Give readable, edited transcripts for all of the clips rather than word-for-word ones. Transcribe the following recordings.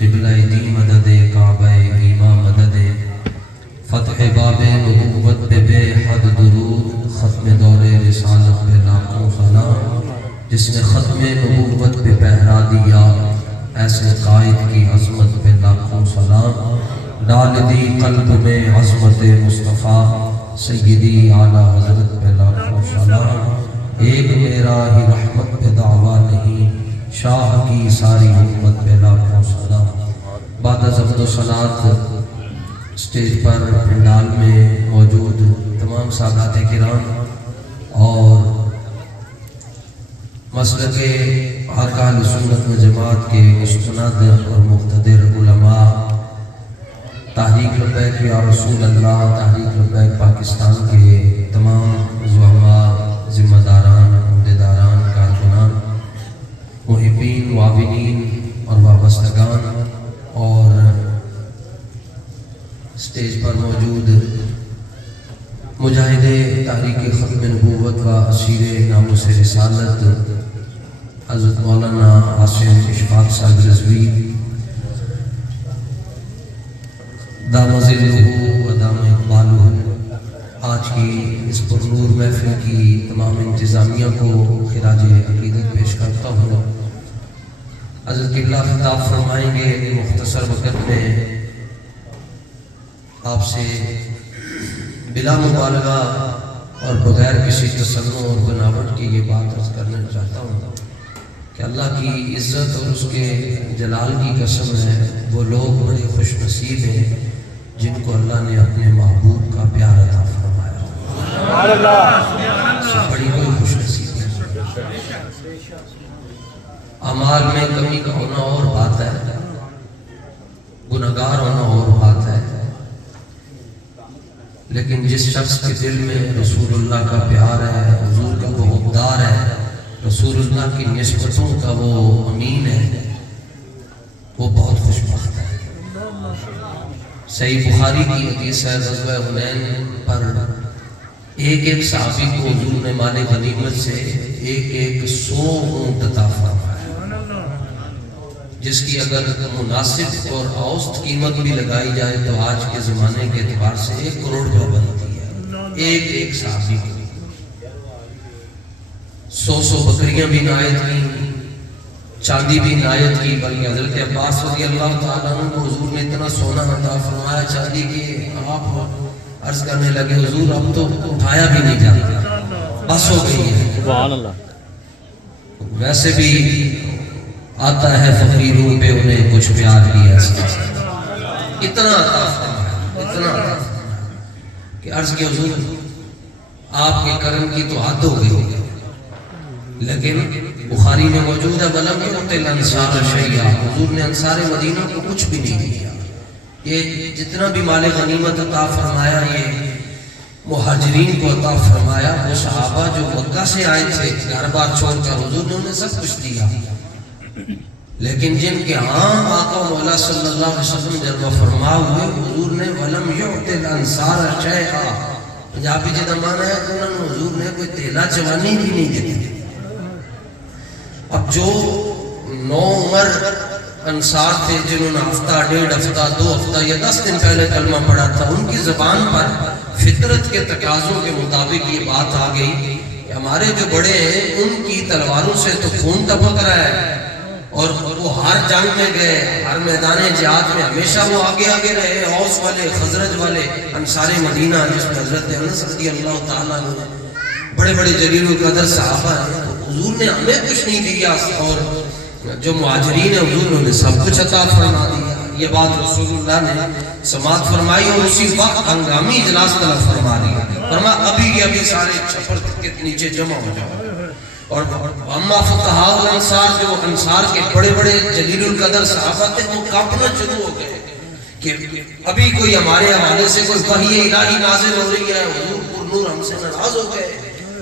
قبلہ دی مدد کعبہ ایما مدد فتح باب نبوت پہ بے حد درود ختم دور رسالت پہ لاکھوں سلام جس نے ختم نبوت پہ پہرا دیا ایسے قائد کی عظمت پہ لاکھوں سلام ڈال دی قلب میں عظمت مصطفیٰ سیدی اعلیٰ حضرت پہ لاکھوں سلام ایک میرا ہی رحمت پہ دعویٰ نہیں شاہ کی ساری امت پہ لاکھوں سلام بعد از عبد و صلات اسٹیج پر پنڈال میں موجود تمام سادات کرام اور مسلک آقا اہل سنت و جماعت کے مستند اور مقتدر علماء تحریک لبیک یا رسول اللہ تحریک لبیک پاکستان کے تمام زعماء ذمہ داران عہدیداران کارکنان محبین معاونین اور وابستگان اور اسٹیج پر موجود مجاہد تحریک ختم نبوت و اسیر ناموس رسالت حضرت مولانا عاصم اشفاق صاحب رضوی دام ظلہ و دام اقبالہ آج کی اس پرنور محفل کی تمام انتظامیہ کو خراج عقیدت پیش کرتا ہوں۔ حضرت قبلہ خطاب فرمائیں گے مختصر وقت میں آپ سے بلا مبالغہ اور بغیر کسی تصنع اور بناوٹ کی یہ بات عرض کرنا چاہتا ہوں کہ اللہ کی عزت اور اس کے جلال کی قسم ہے وہ لوگ بڑے خوش نصیب ہیں جن کو اللہ نے اپنے محبوب کا پیار عطا فرمایا سے بڑی کوئی خوش نصیب ہے۔ اعمال میں کمی کا ہونا اور بات ہے، گناہگار ہونا اور بات ہے، لیکن جس شخص کے دل میں رسول اللہ کا پیار ہے، حضور کا وہ حقدار ہے، رسول اللہ کی نسبتوں کا وہ امین ہے، وہ بہت خوش بخت ہے۔ صحیح بخاری کی حدیث ہے غزوہ حنین پر ایک صحابی کو حضور نے مال غنیمت سے ایک 100 اونٹ عطا فرمایا، جس کی اگر مناسب اور اوسط قیمت بھی لگائی جائے تو آج کے زمانے کے اعتبار سے 1 کروڑ روپے بنتی ہے۔ ایک صحابی کو 100 بکریاں بھی نائت کی، چاندی بھی نائت کی، بلکہ حضرت عباس رضی اللہ تعالیٰ عنہ کو حضور نے اتنا سونا عطا فرمایا چاندی کے، آپ عرض کرنے لگے حضور اب تو اٹھایا بھی نہیں جاتا، بس ہو گئی ہے۔ سبحان اللہ۔ ویسے بھی آتا ہے فقیروں پہ انہیں کچھ پیار بھی ایسا اتنا عطا فرمایا، اتنا عطا فرمایا کہ عرض کیا حضور آپ کے کرم کی تو حد ہو گئی، لیکن بخاری میں موجود ہے وَلَمْ يُعْطِ الْأَنصَارَ شَيْئًا، حضور نے انصار مدینہ کو کچھ بھی نہیں دیا۔ یہ جتنا بھی مال غنیمت عطا فرمایا یہ مہاجرین کو عطا فرمایا، وہ صحابہ جو مکہ سے آئے تھے گھر بار چھوڑ کر، حضور نے انہیں سب کچھ دیا، لیکن جن کے عام آقا مولا صلی اللہ علیہ وسلم جلوہ فرما ہوئے حضور نے وَلَمْ يُعْطِ الْأَنصَارَ شَيْئًا، پنجابی جدہ مانا ہے کہ انہوں نے حضور نے کوئی تیلا چوانی بھی نہیں دی۔ اب جو 9 عمر انصار تھے جنہوں نے ہفتہ 1.5 ہفتہ 2 ہفتہ یا 10 دن پہلے کلمہ پڑھا تھا، ان کی زبان پر فطرت کے تقاضوں کے مطابق یہ بات آ گئی کہ ہمارے جو بڑے ہیں ان کی تلواروں سے تو خون ٹپک رہا ہے اور وہ ہر جنگ میں گئے، ہر میدان جہاد میں ہمیشہ وہ آگے آگے رہے، اوس والے خزرج والے انصار مدینہ جس میں حضرت انس رضی اللہ تعالیٰ عنہ بڑے بڑے جلیل القدر صحابہ ہیں، حضور نے ہمیں کچھ نہیں دیا اور جو مہاجرین ہیں حضور نے سب کچھ عطا فرما دیا۔ یہ بات رسول اللہ نے سماعت فرمائی اور اسی وقت ہنگامی اجلاس طلب فرما دیا، فرما ابھی کے ابھی سارے چھپر کے نیچے جمع ہو جاؤ۔ اور اما فقہاء الانصار جو انصار کے بڑے بڑے جلیل القدر صحابہ تھے وہ کانپنا شروع ہو گئے کہ ابھی کوئی ہمارے حوالے سے کوئی وحی الہی نازل ہو رہی ہے، حضور پر نور ہم سے ناراض ہو گئے۔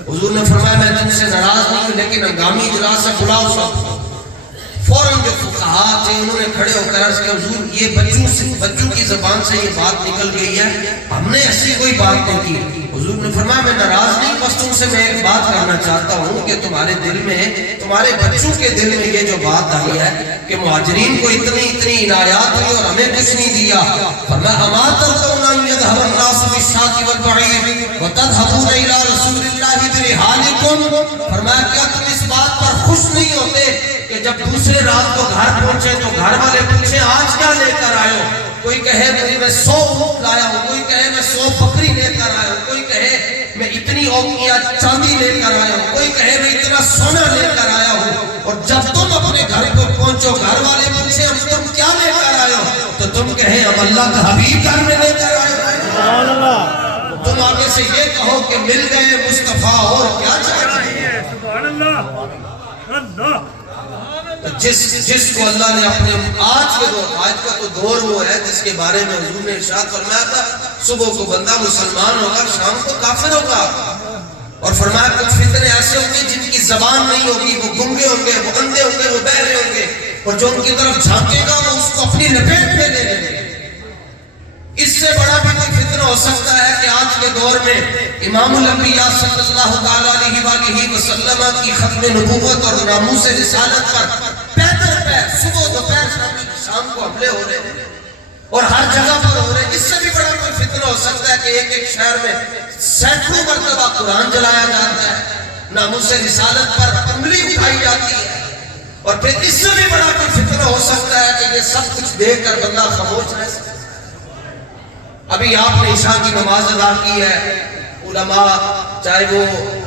حضور نے فرمایا میں تم سے ناراض نہیں ہوں، لیکن ہنگامی اجلاس سے بلاؤ سب کو۔ فوراً جو فقہا تھے انہوں نے کھڑے ہو کر عرض کیا حضور یہ بچوں کی زبان سے یہ بات نکل گئی ہے، ہم نے ایسی کوئی بات نہیں کی۔ حضور نے فرمایا میں ناراض نہیں، بس تم سے میں ایک بات کرنا چاہتا ہوں کہ تمہارے دل میں، تمہارے بچوں کے دل میں یہ جو بات آئی ہے کہ مہاجرین کو اتنی عنایات ہوئی اور ہمیں کچھ نہیں دیا۔ فرمایا اما ترضون ان یذهب الناس بالشاة والبعیر وتذهبون الى رسول اللہ برحالکم، فرمایا کیا تم اس بات پر خوش نہیں ہوتے کہ جب دوسرے رات کو گھر پہنچے تو گھر والے پوچھیں آج کیا لے کر آئے ہو؟ کوئی کہے میں 100 اونٹ لایا ہوں، کوئی کہے میں 100 بکری لے کر آیا ہوں، کوئی کہے میں اتنی اوقیہ چاندی لے کر آیا ہوں، کوئی کہے میں اتنا سونا لے کر آیا ہوں۔ اور جب تم اپنے گھر کو پہنچو گھر والے پوچھیں ہم تم کیا لے کر آئے ہو تو تم کہیں ہم اللہ کا حبیب گھر میں لے کر آئے ہو۔ تم آگے سے یہ کہو کہ مل گئے مصطفیٰ اور کیا چاہیے۔ سبحان اللہ۔ جس کو اللہ نے اپنے آج کا تو دور وہ ہے جس کے بارے میں حضور نے ارشاد فرمایا تھا صبح کو بندہ مسلمان ہوگا شام کو کافر ہوگا، اور فرمایا کچھ فتنے ایسے ہوں گے جن کی زبان نہیں ہوگی، وہ گنگے ہوں گے، وہ اندھے ہوں گے، وہ بہرے ہوں گے، اور جو ان کی طرف جھانکے گا وہ اس کو اپنی لپیٹ میں لے لیں گے۔ اس سے بڑا بھی کوئی فتنہ ہو سکتا ہے کہ آج کے دور میں امام الانبیاء صلی اللہ علیہ وآلہ وسلم کی ختم نبوت اور ناموس رسالت پر پیدل پہ صبح دوپہر شام کو حملے ہو رہے ہیں اور ہر جگہ پر ہو رہے ہیں۔ اس سے بھی بڑا کوئی فتنہ ہو سکتا ہے کہ ایک شہر میں سینکڑوں مرتبہ قرآن جلایا جاتا ہے، ناموس رسالت پر انگلی اٹھائی جاتی ہے، اور پھر اس سے بھی بڑا کوئی فتنہ ہو سکتا ہے کہ یہ سب کچھ دیکھ کر بندہ خاموش رہ سکتا ہے۔ ابھی آپ نے عشاء کی نماز ادا کی ہے، علماء چاہے وہ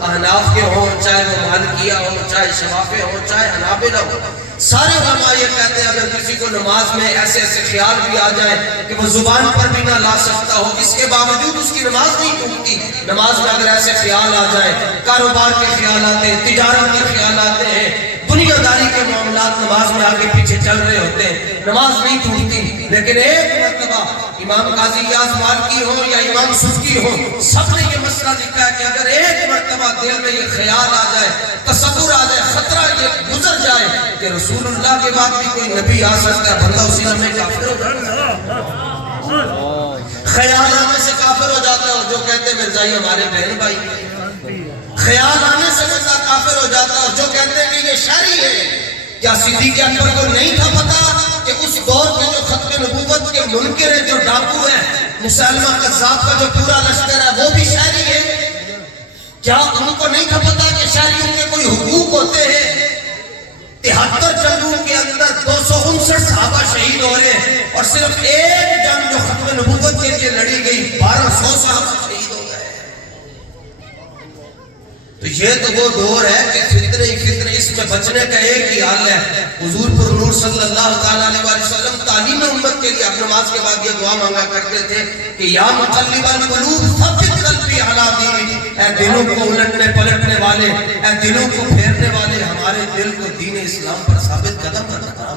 احناف کے ہوں، چاہے وہ مالکیہ ہوں، چاہے شوافی ہوں، چاہے حنابلہ ہوں، سارے علماء یہ کہتے ہیں اگر کسی کو نماز میں ایسے خیال بھی آ جائے کہ وہ زبان پر بھی نہ لا سکتا ہو، اس کے باوجود اس کی نماز نہیں ٹوٹتی۔ نماز میں اگر ایسے خیال آ جائے، کاروبار کے خیال آتے ہیں، تجارت کے خیال آتے ہیں، دنیا داری کے معاملات نماز میں آگے پیچھے چل رہے ہوتے ہیں، نماز نہیں ٹوٹتی۔ لیکن ایک مرتبہ امام قاضی اعظم مالکی ہو یا امام سبکی ہو، سب نے یہ مسئلہ لکھا ہے کہ اگر ایک مرتبہ دل میں یہ خیال آ جائے، تصور آ جائے، خطرہ یہ گزر جائے کہ رسول اللہ کے بعد بھی کوئی نبی آ سکتا ہے، بندہ اسی میں کافر ہو جاتا ہے۔ خیال آنے سے کافر ہو جاتا ہے، اور جو کہتے ہیں مرزائی ہمارے بہن بھائی، خیال آنے سے بندہ کافر ہو جاتا ہے، اور جو کہتے ہیں کہ یہ شرعی ہے۔ کیا صدیق اکبر کو نہیں تھا پتا کہ اس دور میں جو ختم نبوت کے منکر ہیں، جو ڈاکو ہیں، مسلمہ قذاب کا جو پورا لشکر ہے وہ بھی شہری ہے؟ کیا ان کو نہیں تھا پتا کہ شہریوں کے کوئی حقوق ہوتے ہیں؟ 73 جنگوں کے اندر 259 صحابہ شہید ہو رہے ہیں، اور صرف ایک جنگ جو ختم نبوت کے لیے لڑی گئی 1200 صحابہ شہید ہو گئے۔ تو یہ تو وہ دور ہے کہ فتنے ہی فتنے، اس میں بچنے کا ایک ہی حال ہے۔ حضور پر نور صلی اللہ علیہ وسلم تعلیم امت کے لیے اب نماز کے بعد یہ دعا مانگا کرتے تھے کہ یا مقلب القلوب ثبت قلبی علی دینک، اے دلوں کو الٹنے پلٹنے والے، اے دلوں کو پھیرنے والے، ہمارے دل کو دین اسلام پر ثابت قدم رکھنا۔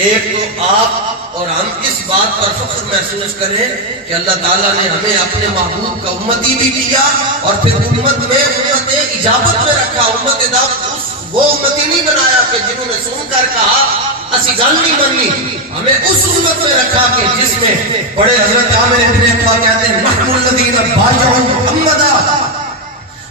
ایک تو آپ اور ہم اس بات پر فخر محسوس کریں کہ اللہ تعالیٰ نے ہمیں اپنے محبوب کا امتی بھی کیا، اور پھر امت میں امت اجابت میں رکھا۔ امت اجابت وہ امتی نہیں بنایا کہ جنہوں نے سن کر کہا اسی گل نہیں مننی، ہمیں اس امت میں رکھا کہ جس میں بڑے حضرت عامر ابن اقوا کہتے ہیں نحن الذین بایعوا محمدا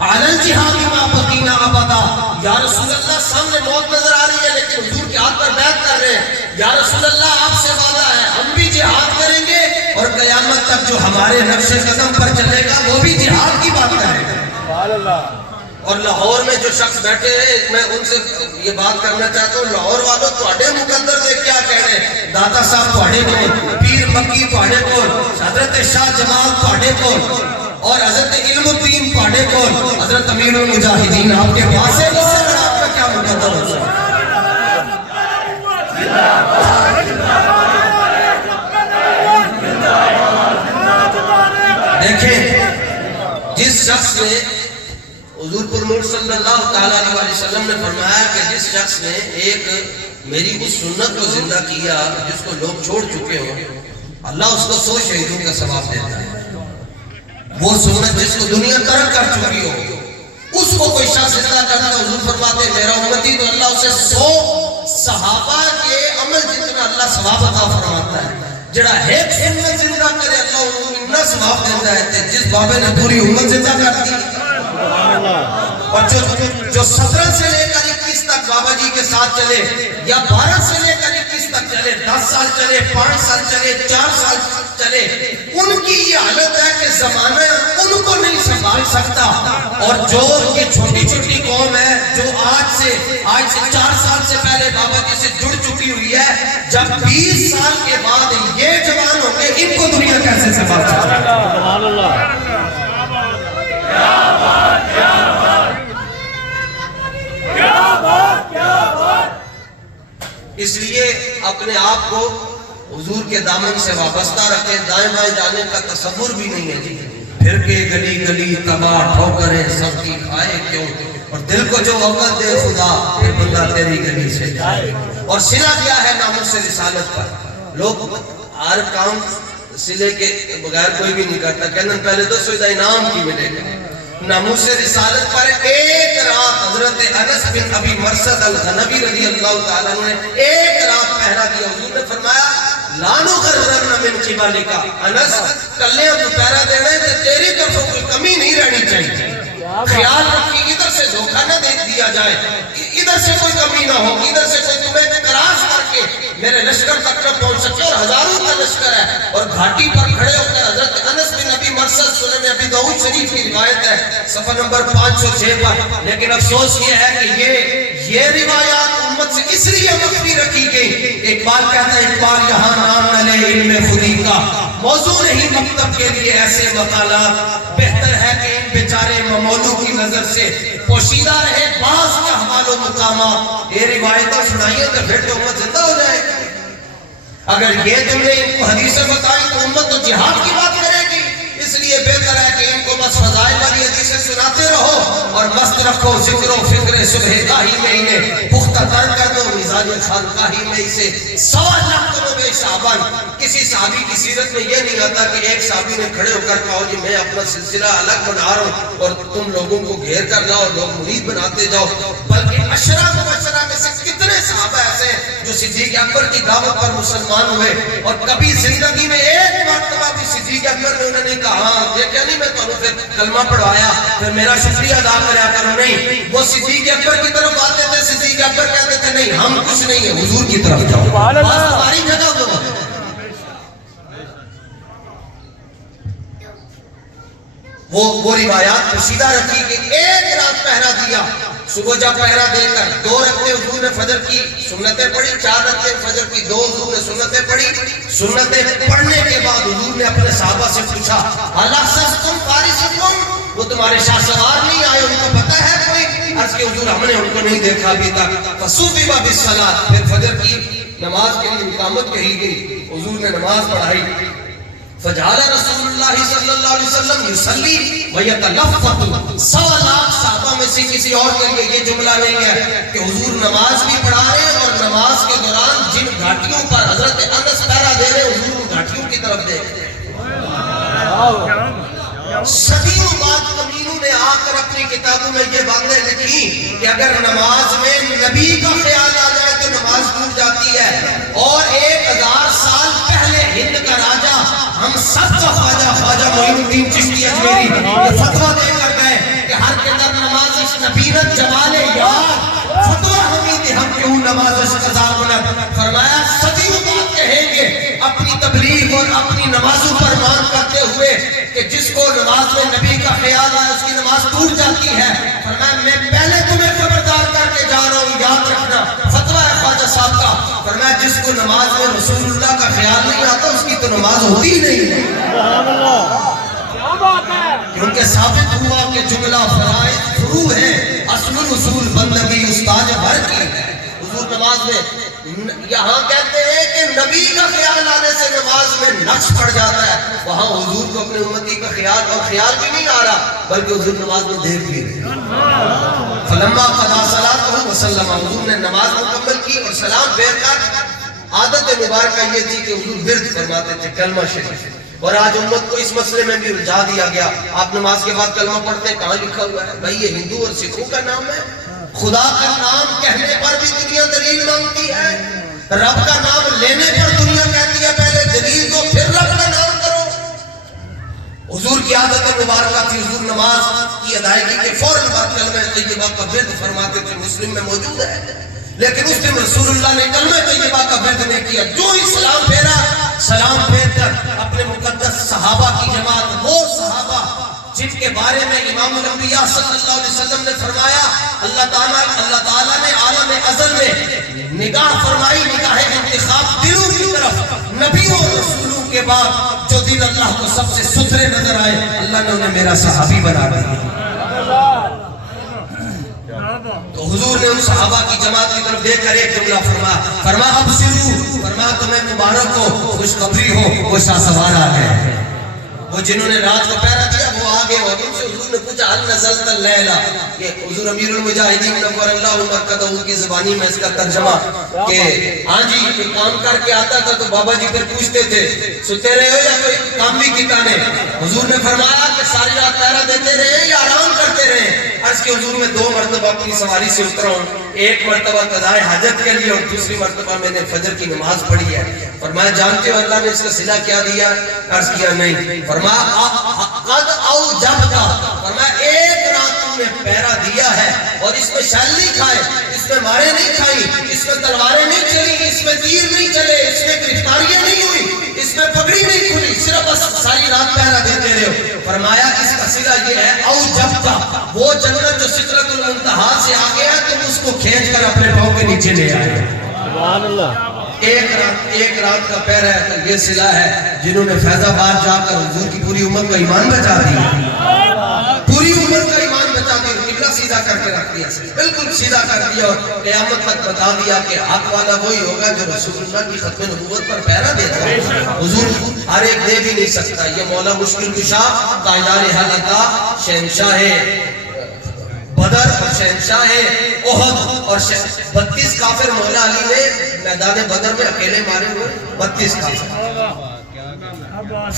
علی الجہاد ما بقینا ابدا۔ یا رسول اللہ سامنے موت نظر آ رہی ہے لیکن حضور کے ہاتھ پر بیعت کر رہے ہیں، یا رسول اللہ آپ سے وعدہ ہے ہم بھی جہاد کریں گے، اور قیامت تک جو ہمارے نقش قدم پر چلے گا وہ بھی جہاد کی بات کرے گا۔ اور لاہور میں جو شخص بیٹھے ہیں، میں ان سے یہ بات کرنا چاہتا ہوں، لاہور والوں تواڈے مقدر سے کیا کہہ رہے ہیں؟ داتا صاحب تواڈے کو، پیر مکی تواڈے کو، حضرت شاہ جمال تواڈے کو، اور حضرت علم الدین تواڈے کو، حضرت امیر المجاہدین آپ کے پاس ہے، اس سے بڑا آپ کا کیا مقدر ہو سکتا ہے؟ دیکھیں جس شخص نے حضور پر نور صلی اللہ علیہ وسلم نے فرمایا کہ جس شخص نے ایک میری اس سنت کو زندہ کیا جس کو لوگ چھوڑ چکے ہوں، اللہ اس کو 100 شہیدوں کا ثواب دیتا ہے۔ وہ سنت جس کو دنیا ترک کر چکی ہو، اس کو کوئی شخص زندہ کرتا ہے، حضور فرماتے ہیں میرا امتی تو اللہ اسے 100 صحابہ کے عمل جتنا اللہ ثواب عطا فرماتا ہے. جڑا ایک سنت زندہ کرے اللہ انہوں اتنا ثواب دیتا ہے کہ جس بابے نے پوری امت زندہ کر دی. اور جو 17 سے لے کر 21 تک بابا جی کے ساتھ چلے، یا 12 سے لے کر 21 تک چلے، 10 سال چلے، 5 سال چلے، 4 سال چلے، ان کی یہ حالت ہے کہ زمانہ ان کو نہیں سنبھال سکتا. اور جو یہ چھوٹی چھوٹی قوم ہے جو آج سے 4 سال سے پہلے بابا جی سے جڑ چکی ہوئی ہے، جب 20 سال کے بعد یہ جوان ہوں گے، ان کو دنیا کیسے سنبھال سکتا ہے؟ سبحان اللہ. اس لیے اپنے آپ کو حضور کے دامن سے وابستہ رکھیں. دائیں بائیں جانے کا تصور بھی نہیں ہے جی. پھر کے گلی گلی تباہ ٹھوکریں سب کی کھائے کیوں، اور دل کو جو وقت دے خدا پھر بندہ تیری گلی سے جائے. اور صلہ کیا ہے ناموس رسالت پر. لوگ ہر کام صلے کے بغیر کوئی بھی نہیں کرتا. کہنا پہلے تو سوچا انعام کی ملے گا. ناموس رسالت پر ایک رات حضرت انس بن ابی مرثد الغنوی رضی اللہ تعالیٰ نے ایک رات پہرا دیا. حضور نے فرمایا لا نغررن من قبلک انس، کلیاں تو پہرا دینا ہے کہ تیری طرف کوئی کمی نہیں رہنی چاہیے. خیال رکھی ادھر سے دھوکہ نہ دے دیا جائے، ادھر سے کوئی کمی نہ ہو، ادھر سے کوئی تمہیں کراس کر کے میرے لشکر تک نہ پہنچ سکے. اور ہزاروں کا لشکر ہے، اور گھاٹی پر کھڑے ہو کر حضرت انس بن ابی مرثد سنن ابی داؤد شریف کی روایت ہے صفحہ نمبر 506 پر. لیکن افسوس یہ ہے کہ یہ روایات امت سے اس لیے مخفی رکھی گئی. اقبال کہتا ہے اقبال یہاں نام نہ لے علم خودی کا، موضوع نہیں مکتب کے لیے ایسے مقالات. بہتر ہے کہ ان بیچارے ممولو کی نظر سے پوشیدہ رہے بعض کے احوال و مقامات. یہ روایتیں سنائیے تو پھر تو امت زندہ ہو جائے گی. اگر یہ تم نے ان کو حدیثیں بتائی تو امت تو جہاد کی بات کرے گی. اس لیے بہتر ہے کہ ان کو بس فضائل والی حدیثیں سناتے رہو اور مست رکھو ذکر و فکر صبح گاہی میں انہیں پختہ تر کر دو مزاج خانقاہی میں اسے 100 لاکھ کرو بے شعبان. کسی صحابی کی سیرت میں یہ نہیں آتا کہ ایک صحابی نے کھڑے ہو کر کہا جی میں اپنا سلسلہ الگ بنا رہا ہوں اور تم لوگوں کو گھیر کر لاؤ اور لوگ مرید بناتے جاؤ. بلکہ عشرہ مبشرہ میں سے کتنے صحابہ ایسے ہیں جو صدیق اکبر کی دعوت پر مسلمان ہوئے اور کبھی زندگی میں ایک مرتبہ بھی صدیق اکبر نے انہوں نے کہا ہاں یہ کیا نہیں میں تمہیں پھر کلمہ پڑھوایا پھر میرا شکریہ ادا کریا کرو. نہیں، وہ صدیق اکبر کی طرف آتے تھے. صدیق اکبر کہتے تھے نہیں ہم کچھ نہیں ہے، حضور کی طرف جاؤ، بس ہماری جگہ دو. وہ روایات پوشیدہ رکھی کہ ایک رات پہرا دیا. صبح جب پہرا دے کر 2 رکعتیں حضور نے فجر کی سنتیں پڑھی، 4 رکعتیں فجر کی 2 حضور نے سنتیں پڑھی. سنتیں پڑھنے کے بعد حضور نے اپنے صحابہ سے پوچھا اَلَسَسْتُمْ فَارِسُكُمْ، وہ تمہارے شاہ سوار نہیں آئے، ان کو پتہ ہے کوئی؟ عرض کہ حضور ہم نے ان کو نہیں دیکھا ابھی تک. فَصُبِّبَ بِالصَّلَاةِ، پھر فجر کی نماز کے لیے اقامت کہی گئی. حضور نے نماز پڑھائی. فجعل رسول اللہ صلی اللہ علیہ وسلم یصلی ویتلفظ. 100 لاکھ صحابہ میں سے کسی اور کے لیے یہ جملہ نہیں ہے کہ حضور نماز بھی پڑھا رہے ہیں اور نماز کے دوران جن گھاٹیوں پر حضرت انس پہرا دے رہے ہیں حضور ان گھاٹیوں کی طرف دیکھ رہے ہیں. صدیوں بعد کمینوں نے آ کر اپنی کتابوں میں یہ باتیں لکھی کہ اگر نماز میں نبی کا خیال آ جائے تو نماز ٹوٹ جاتی ہے. اور 1000 سال پہلے ہند کا راجہ ہم سب کا خواجہ معین الدین چشتی اجمیری فتویٰ دے کر گئے کہ ہر کے در نمازش نبینت جمال یاد فتویٰ حمید ہم کیوں نمازش قضا منت. فرمایا صدیوں بعد کہیں گے اپنی تبلیغ اور اپنی نمازوں پر مان کرتے ہوئے کہ جس کو نماز میں نبی کا خیال آئے اس کی نماز ٹوٹ جاتی ہے. فرمایا میں پہلے تمہیں خبردار کر کے جا رہا ہوں، یاد رکھنا فتویٰ ہے خواجہ صاحب کا. فرمایا جس کو نماز میں رسول اللہ کا خیال نہیں آتا اس کی تو نماز ہوتی ہی نہیں ہے. کیونکہ ثابت ہوا کہ جملہ فرائض فرو ہے، اصل اصول بندگی استاد بھر کی. حضور نماز میں یہاں کہتے ہیں کہ نبی کا خیال آنے سے نماز میں نقص پڑ جاتا ہے، وہاں حضور کو اپنے امتی کا خیال اور خیال بھی نہیں آ رہا بلکہ حضور نماز میں دیکھ بھی رہے. فلما قضا صلاته وسلم، حضور نے نماز مکمل کی اور سلام پھیر کر عادت مبارکہ یہ تھی کہ حضور ورد فرماتے تھے کلمہ شریف. اور آج امت کو اس مسئلے میں بھی الجھا دیا گیا. آپ نماز کے بعد کلمہ پڑھتے ہیں, کہاں لکھا ہوا ہے بھائی یہ ہندو اور سکھوں کا نام ہے؟ خدا کا نام کہنے پر بھی دنیا دلیل مانگتی ہے, رب کا نام لینے پر دنیا کہتی ہے پہلے دلیل دو پھر رب کا نام کرو. حضور کی عادت مبارکہ تھی, حضور نماز کی ادائیگی کے فوراً بعد کلمہ طیبہ کا ورد فرماتے تھے, مسلم میں موجود ہے. لیکن اس دن رسول اللہ نے کلمہ طیبہ کا ورد نہیں کیا. جو اسلام پھیرا, سلام پھیر کر اپنے مقدس صحابہ کی جماعت, وہ صحابہ جن کے بارے میں امام الانبیاء صلی اللہ علیہ وسلم نے فرمایا اللہ تعالیٰ نے عالم ازل میں نگاہ فرمائی, نگاہ انتخاب دلوں کی طرف, نبیوں اور رسولوں کے بعد جو دل اللہ کو سب سے ستھرے نظر آئے, اللہ نے انہیں میرا صحابی بنا دیا. تو حضور نے ان صحابہ کی جماعت کی طرف دیکھ کر ایک جملہ فرمایا ابشروا, فرمایا تمہیں مبارک ہو, خوشخبری ہو, وہ شاہ سوار آ گئے. وہ جنہوں نے رات کو پہرا دیا وہ آگے ہو. ان سے حضور نے پوچھا هل نزلت اللیلہ, یہ حضور امیر المجاہدین نور اللہ مرکزہ کی زبانی میں اس کا ترجمہ کہ ہاں جی کوئی کام کر کے آتا تھا تو بابا جی پھر پوچھتے تھے سوتے رہے ہو یا کوئی کام بھی کیتا نے. حضور نے فرمایا کہ ساری رات پہرا دیتے رہے یا آرام کرتے رہے. عرض کے حضور میں 2 مرتبہ اپنی سواری سے اترا ہوں, ایک مرتبہ قضائے حاجت کے لیے اور دوسری مرتبہ میں نے فجر کی نماز پڑھی ہے. فرمایا جانتے ہو اللہ نے اس کا صلہ کیا دیا؟ عرض کیا نہیں. فرمایا قد او جب کا, فرمایا ایک رات تم نے پہرا دیا ہے اور اس میں شل نہیں کھائے, اس میں مارے نہیں کھائی, اس میں تلواریں نہیں چلی, اس میں تیر نہیں چلے, اس میں گرفتاریاں نہیں ہوئی, اس میں پگڑی نہیں کھلی, صرف بس ساری رات پہرا دیتے رہے ہو. فرمایا اس کا صلہ یہ ہے او جب کا, وہ جنت جو سدرۃ المنتہا سے آگے ہے تم اس کو کھینچ کر اپنے پاؤں کے نیچے لے آئے. سبحان اللہ. ایک رات کا پہرا ہے تو یہ صلہ ہے جنہوں نے فیض آباد جا کر حضور کی پوری امت کا ایمان بچا دیا, پوری امت کا ایمان بچا دیا, قبلہ سیدھا کر کے رکھ دیا, بالکل سیدھا کر دیا اور قیامت تک بتا دیا کہ حق والا وہی ہوگا جو رسول اللہ کی ختم نبوت پر پہرا دیتا ہے. حضور ہر ایک دے بھی نہیں سکتا. یہ مولا مشکل کشا, تاجدار حلقہ, شہنشاہ بدر اور شہنشاہ احد اور 32 کافر مولا علی نے میدان بدر میں اکیلے مارے ہوئے. 32 کافر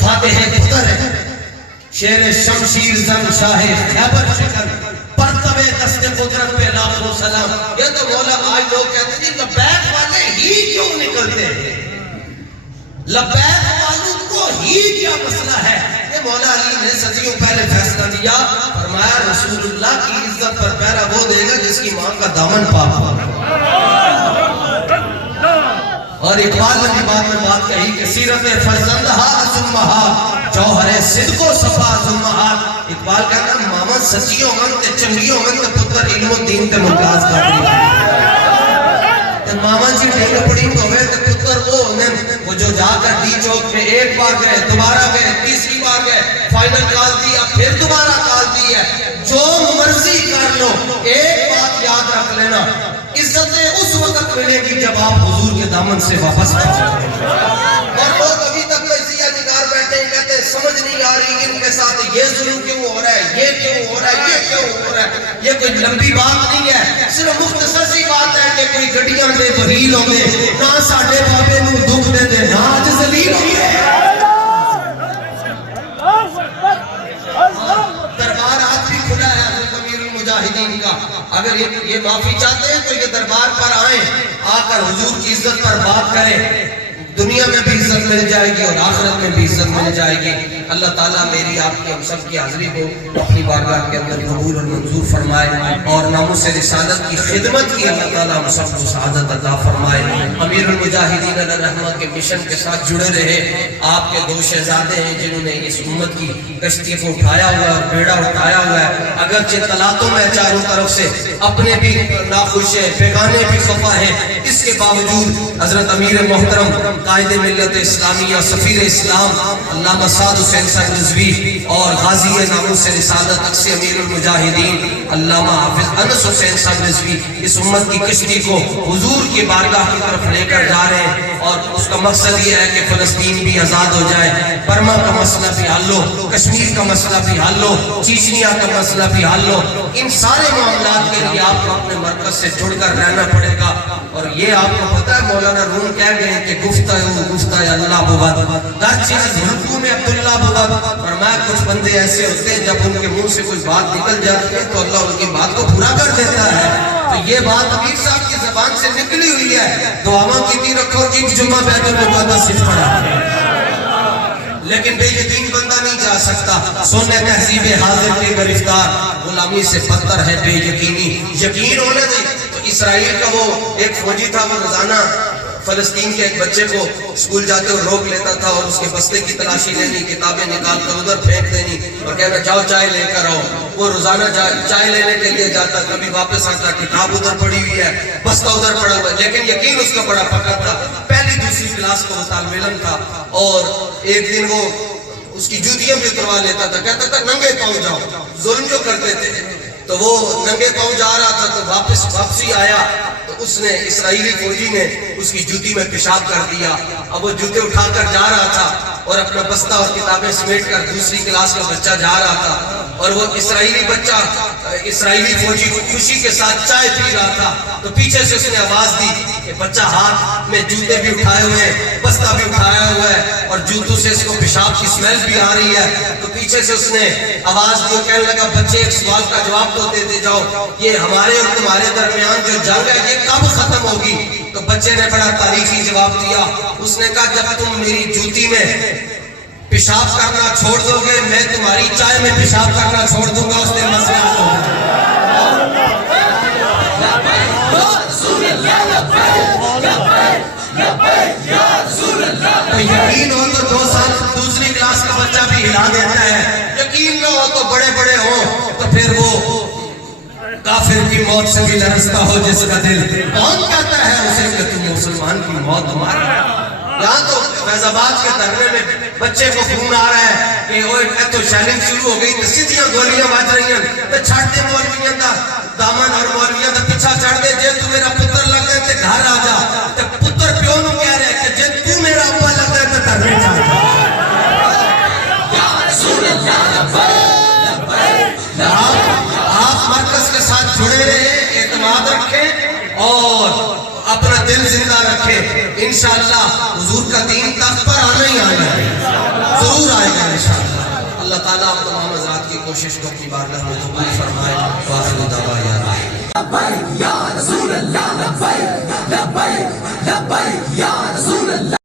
فاتح بدر ہے, شیر شمشیر زن شاہ خیبر شکن, پرتب دست قدرت پہ لاکھوں سلام. یہ تو مولا آج لوگ کہتے ہیں لبیک والے ہی کیوں نکلتے ہیں, لبیک والوں کو ہی کیا مسئلہ ہے. یہ مولا علی نے صدیوں پہلے فیصلہ دیا, فرمایا رسول اللہ کی عزت پر پہرا وہ دے گا جس کی ماں کا دامن پاک ہو. اور اقبال نے بھی بعد میں بات کہی کہ سیرت فرزندہا ثمہا جوہر صدق و صفا ثمہا. اقبال کہتا ہے ماما سچیوں من تے چنگیوں من تے پتر علم و دین تے ممتاز کر دیا. ماما جی نہیں پڑھی تو ہوئے تو پتر وہ انہیں وہ جو جا کر دی چوک میں ایک بار گئے, دوبارہ گئے, تیسری بار گئے, فائنل کال دیا, پھر دوبارہ کال دی ہے. جو مرضی کر لو, ایک بات یاد رکھ لینا, عزتیں اس وقت ملے گی جب آپ حضور کے دامن سے واپس پہ جائیں. اور لوگ ابھی تک ایسی نگار بیٹھے ہیں, کہتے ہیں سمجھ نہیں آ رہی ان کے ساتھ یہ ظلم کیوں ہو رہا ہے, یہ کیوں ہو رہا ہے, یہ کیوں ہو رہا ہے. یہ کوئی لمبی بات نہیں ہے, صرف مختصر سی بات ہے کہ کوئی گڈیاں دے بہیل ہوں گے, نہ ساڑھے بابے نو دکھ دے دے, نہ آج ذلیل ہوں گے. دربار آج بھی کھلا ہے حضرت امیر المجاہدین کا. اگر یہ معافی چاہتے ہیں تو یہ دربار پر آئیں, آ کر حضور کی عزت پر بات کریں. دنیا میں بھی عزت مل جائے گی اور آخرت میں بھی عزت مل جائے گی. اللہ تعالیٰ میری آپ کی ہم سب کی حاضری کو اپنی بارگاہ کے اندر قبول اور منظور فرمائے اور ناموس رسالت کی خدمت کی اللہ تعالیٰ ہم سب کو سعادت عطا فرمائے. امیر المجاہدین علیہ رحمہ کے مشن کے ساتھ جڑے رہے. آپ کے 2 شہزادے ہیں جنہوں نے اس امت کی کشتی کو اٹھایا ہوا ہے اور بیڑا اٹھایا ہوا ہے. اگرچہ تلاطم ہے چاروں طرف سے, اپنے بھی ناخوش ہیں, بیگانے بھی خفا ہیں, اس کے باوجود حضرت امیر محترم قائد ملت اسلامیہ, سفیر اسلام علامہ سعد حسین صاحب رضوی اور غازی ناموس رسالت اکس امیر المجاہدین علامہ حافظ انس حسین صاحب رضوی اس امت کی کشتی کو حضور کی بارگاہ کی طرف لے کر جا رہے ہیں. اور اس کا مقصد یہ ہے کہ فلسطین بھی آزاد ہو جائے, برما کا مسئلہ بھی حل ہو, کشمیر کا مسئلہ بھی حل ہو, چیچنیا کا مسئلہ بھی حل ہو. ان سارے معاملات کے لیے آپ کو اپنے مرکز سے جڑ کر رہنا پڑے گا. اور یہ آپ کو پتا ہے مولانا روم کہہ گئے کہ گفتہ اللہ بود در چیز حلقوں میں عبداللہ بود. فرمایا کچھ بندے ایسے ہوتے ہیں جب ان کے منہ سے کوئی بات نکل جاتی ہے تو اللہ ان کی بات کو پورا کر دیتا ہے. تو یہ بات امیر صاحب کی زبان سے نکلی ہوئی ہے. دعاواں کتنی رکھو ایک جمعہ بیت المقدس سے پڑھا لیکن بے یقین بندہ نہیں جا سکتا. سننے تہذیب حاضر کے گرفتار غلامی سے بدتر ہے بے یقینی. یقین ہونا چاہیے. تو اسرائیل کا وہ ایک فوجی تھا وہ روزانہ فلسطین کے ایک بچے کو اسکول جاتے ہوئے روک لیتا تھا اور اس کے بستے کی تلاشی لینی, کتابیں نکال کر ادھر پھینک دینی اور کہنا جاؤ چائے لے کر آؤ. وہ روزانہ چائے لینے کے لیے جاتا, کبھی واپس آتا, کتاب ادھر پڑی ہوئی ہے, بستہ ادھر پڑا ہوا ہے, لیکن یقین اس کا بڑا پکا تھا. پہلی دوسری کلاس کا وہ طالب علم تھا اور ایک دن وہ اس کی جوتیاں بھی اتروا لیتا تھا. کہتا تھا ننگے پاؤں جاؤ. ظلم جو کرتے تھے تو وہ ننگے پاؤں جا رہا تھا تو واپسی آیا تو اس نے اسرائیلی فوجی نے اس کی جوتی میں پیشاب کر دیا. اب وہ جوتے اٹھا کر جا رہا تھا اور اپنا بستہ اور کتابیں سمیٹ کر دوسری کلاس کا بچہ جا رہا تھا اور وہ اسرائیلی فوجی خوشی کے ساتھ چائے پی رہا تھا. تو پیچھے سے اس نے آواز دی کہ بچہ ہاتھ میں جوتے بھی اٹھائے ہوئے ہیں, بستہ بھی اٹھایا ہوا ہے اور جوتوں سے اس کو پیشاب کی اسمیل بھی آ رہی ہے. تو پیچھے سے اس نے آواز دی, کہنے لگا بچے ایک سوال کا جواب تو دیتے جاؤ, یہ ہمارے اور تمہارے درمیان جو جنگ ہے یہ کب ختم ہوگی؟ تو بچے نے بڑا تاریخی جواب دیا. اس نے کہا جب تم میری جوتی میں پیشاب کرنا چھوڑ دو گے میں تمہاری چائے میں پیشاب کرنا چھوڑ دوں گا. اس نے مسئلہ تو یقین ہو تو 2 سال دوسری کلاس کا بچہ بھی ہلا دیتا ہے. یقین نہ ہو تو بڑے بڑے ہو تو پھر وہ کافر کی موت سے بھی لرزتا ہو جس کا دل. کون کہتا ہے اسے کہ تم مسلمان کی موت مار رہا ہے؟ یہاں تو فیض آباد کے دھرنے میں بچے کو فون آ رہا ہے کہ وہ تو شیلنگ شروع ہو گئی تو سیدھیاں گولیاں بج رہی ہیں. تو چھڑ دے مولویاں دا دامن اور مولویاں دا پیچھا چڑھ دے. جے تو میرا پتر لگ ہے تے گھر آ جا. تے پتر پیو نو کہہ رہے کہ جے تو میرا ابا لگ ہے تے دھرنے جا. آپ مرکز کے ساتھ جڑے رہے, اعتماد رکھیں اور اپنا دل زندہ رکھیں. انشاءاللہ حضور کا دین تخت پر آنا ہی آنا ہے, ضرور آئے گا انشاءاللہ. اللہ تعالیٰ آپ تمام حضرات کی کوشش کو اپنی بارگاہ میں قبول فرمائے. واخر دعوانا